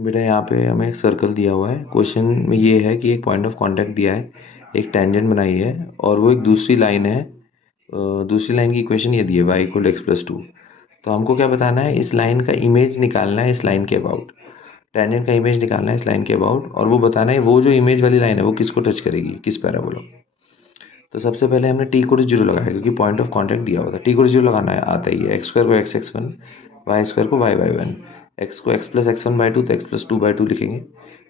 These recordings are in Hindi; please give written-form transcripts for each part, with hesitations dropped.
बेटा यहाँ पे हमें एक सर्कल दिया हुआ है। क्वेश्चन में ये है कि एक पॉइंट ऑफ कांटेक्ट दिया है, एक टेंजेंट बनाई है और वो एक दूसरी लाइन है। दूसरी लाइन की इक्वेशन ये दी है y इक्वल एक्स प्लस 2। तो हमको क्या बताना है, इस लाइन का इमेज निकालना है इस लाइन के अबाउट। टेंजेंट का इमेज निकालना है इस लाइन के अबाउट और वो बताना है वो जो इमेज वाली लाइन है वो किसको टच करेगी, किस पैराबोला। तो सबसे पहले हमने टी को जीरो लगाया क्योंकि पॉइंट ऑफ कांटेक्ट दिया हुआ था। टी को जीरो लगाना है, आता ही है। एक्स स्क्वायर को x x one, y square को वाई वाई वन। एक्स को x plus x one by two तो x plus two by two लिखेंगे।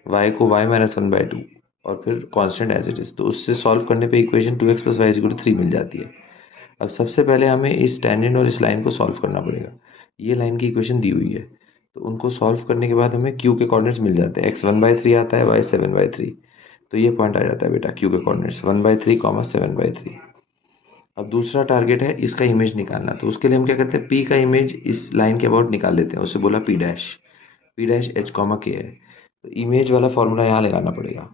वाई को y minus one by two और फिर कांस्टेंट एज इट इज। तो उससे सॉल्व करने पे equation two x plus y equal to three मिल जाती है। अब सबसे पहले हमें इस टेंजेंट और इस लाइन को सॉल्व करना पड़ेगा। ये लाइन की इक्वेशन दी हुई है, तो उनको सॉल्व करने के बाद हमें क्यू के कोऑर्डिनेट्स मिल जाते हैं। एक्स वन बाई थ्री आता है, वाई सेवन बाई थ्री। तो ये पॉइंट आ जाता है बेटा क्यू के coordinates one by three comma seven by three. अब दूसरा टारगेट है इसका इमेज निकालना। तो उसके लिए हम क्या करते हैं, पी का इमेज इस लाइन के अबाउट निकाल लेते हैं। उसे बोला पी डैश एच कॉमा के है। तो इमेज वाला फॉर्मूला यहाँ लगाना पड़ेगा।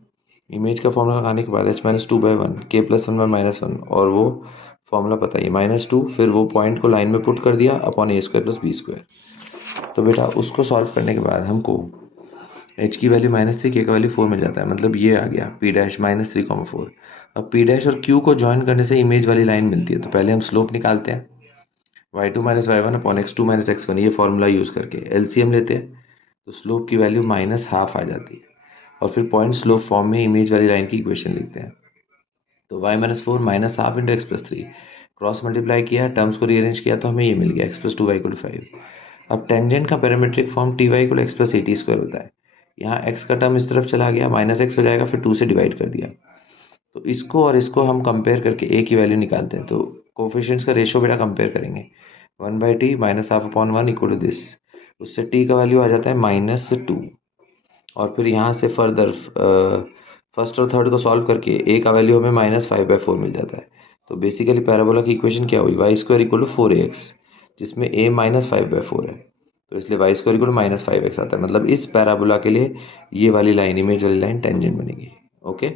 इमेज का फॉर्मूला लगाने के बाद h minus two by one के plus one by minus one, और वो फॉर्मूला पता है माइनस टू, फिर वो पॉइंट को लाइन में पुट कर दिया अपॉन ए स्क्वायर प्लस बी स्क्वायर। तो बेटा उसको सॉल्व करने के बाद हमको एच की वैल्यू माइनस थ्री, के का वैल्यू फोर मिल जाता है। मतलब ये आ गया P dash minus three comma four. अब पी डैश और क्यू को ज्वाइन करने से इमेज वाली लाइन मिलती है। तो पहले हम स्लोप निकालते हैं, y two minus y one upon x two minus x one. ये फॉर्मूला यूज़ करके एलसीएम लेते हैं तो स्लोप की वैल्यू माइनस हाफ आ जाती है। और फिर पॉइंट स्लोप फॉर्म में इमेज वाली लाइन की इक्वेशन लिखते हैं। तो y minus four minus half into x plus three, cross multiply किया, टर्म्स को रीअरेंज किया तो हमें ये मिल गया x plus two y equal to five. अब टेंजेंट का parametric form t y equal x plus a t square होता है। यहाँ एक्स का टर्म इस तरफ चला गया, माइनस एक्स हो जाएगा, फिर टू से डिवाइड कर दिया। तो इसको और इसको हम कंपेयर करके ए की वैल्यू निकालते हैं। तो कोफिशिएंट्स का रेशियो बेटा कंपेयर करेंगे। One by t minus half upon one equal to this. उससे टी का वैल्यू आ जाता है माइनस टू। और फिर यहाँ से फर्दर फर्स्ट और थर्ड को सॉल्व करके ए का वैल्यू हमें माइनस फाइव बाई फोर मिल जाता है। तो बेसिकली पैराबोला की इक्वेशन क्या हुई, y square equal to four x, जिसमें a minus five by four है। तो इसलिए y square equal to minus five x आता है। मतलब इस पैराबोला के लिए ये वाली लाइन, इमेज वाली लाइन टेंजेंट बनेगी। ओके।